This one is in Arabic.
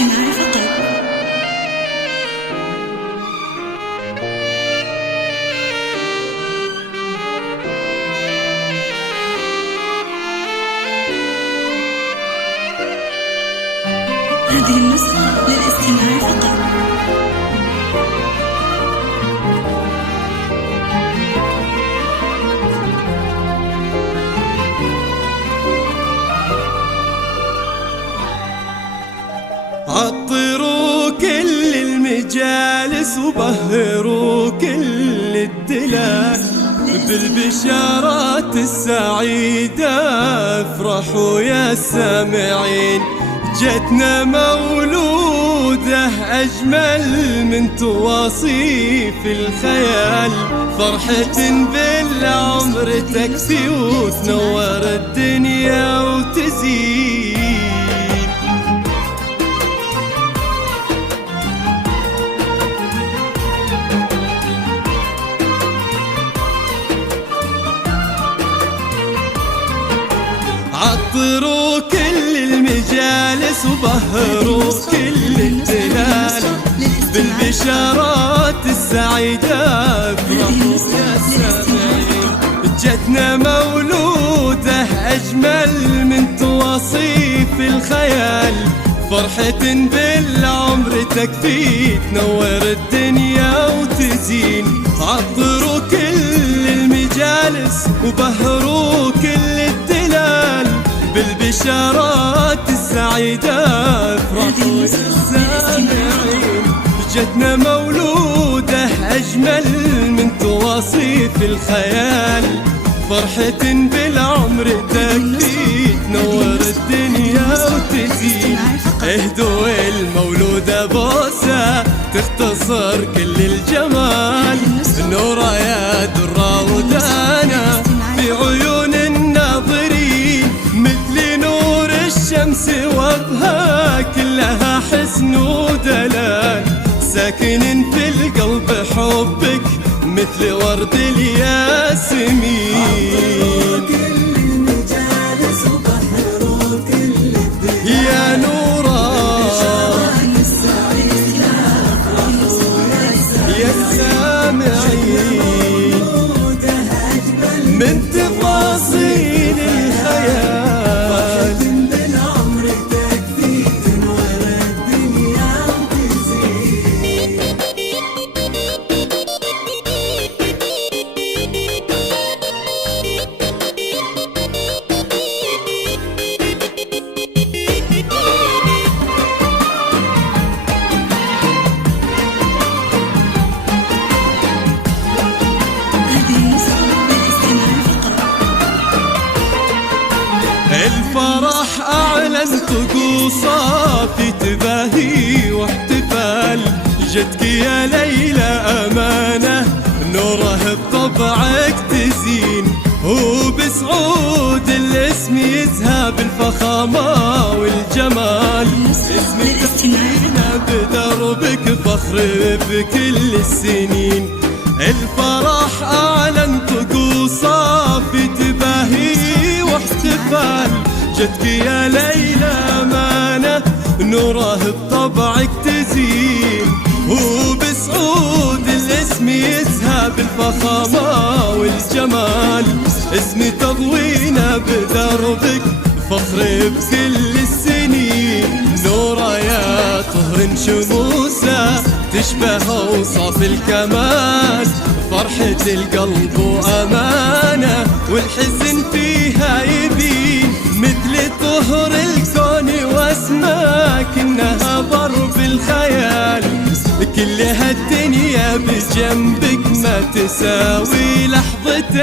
للاستماع فقط. هذه النسخة للاستماع فقط. عطروا كل المجالس وبهروا كل الدلال بالبشارات السعيدة، افرحوا يا سامعين، جتنا مولودة أجمل من تواصيف الخيال، فرحة بالعمر تكفي وتنور الدنيا وتزين. عطروا كل المجالس وبهروا كل الدلال بالبشارات السعيدة، افرحوا يا سامعين، جتنا مولودة أجمل من تواصيف الخيال، فرحة بالعمر تكفي تنور الدنيا وتزين. عطروا كل المجالس وبهروا كل الدلال بالبشارات السعيدة، افرحوا يا سامعين، جتنا مولودة أجمل من تواصيف الخيال، فرحة بالعمر تكفي تنور الدنيا وتزين. اهدوا المولودة بوسة تختصر كل الجمال، نورا يا درة ودانا في عيون الناظرين، مثل نور الشمس وابها كلها حسن ودلال، ساكن في القلب حبك مثل ورد الياسمين. يا نورا يا سامعين، من تفاصيل الخيال، بالعمر تكفي تنور الدنيا وتزين. الفرح أعلن طقوسه في تباهي واحتفال، جتك يا ليلى أمانة نوره بطبعك تزين، وبسعود الاسم يزهى بالفخامة والجمال، اسمك تحيينا بدربك فخر بكل السنين. الفرح أعلن طقوسه في تباهي واحتفال، جتك يا ليلى أمانة نوره بطبعك تزين، وبسعود الاسم يزهى بالفخامة والجمال، اسم تضوينا بدربك فخر بكل السنين. نورا يا طهر شموسة تشبه أوصاف الكمال، فرحة القلب وأمانة والحزن فيها يبين، مثل طهر الكون واسماك إنها ضرب الخيال، كل هالدنيا بجنبك ما تساوي لحظتين.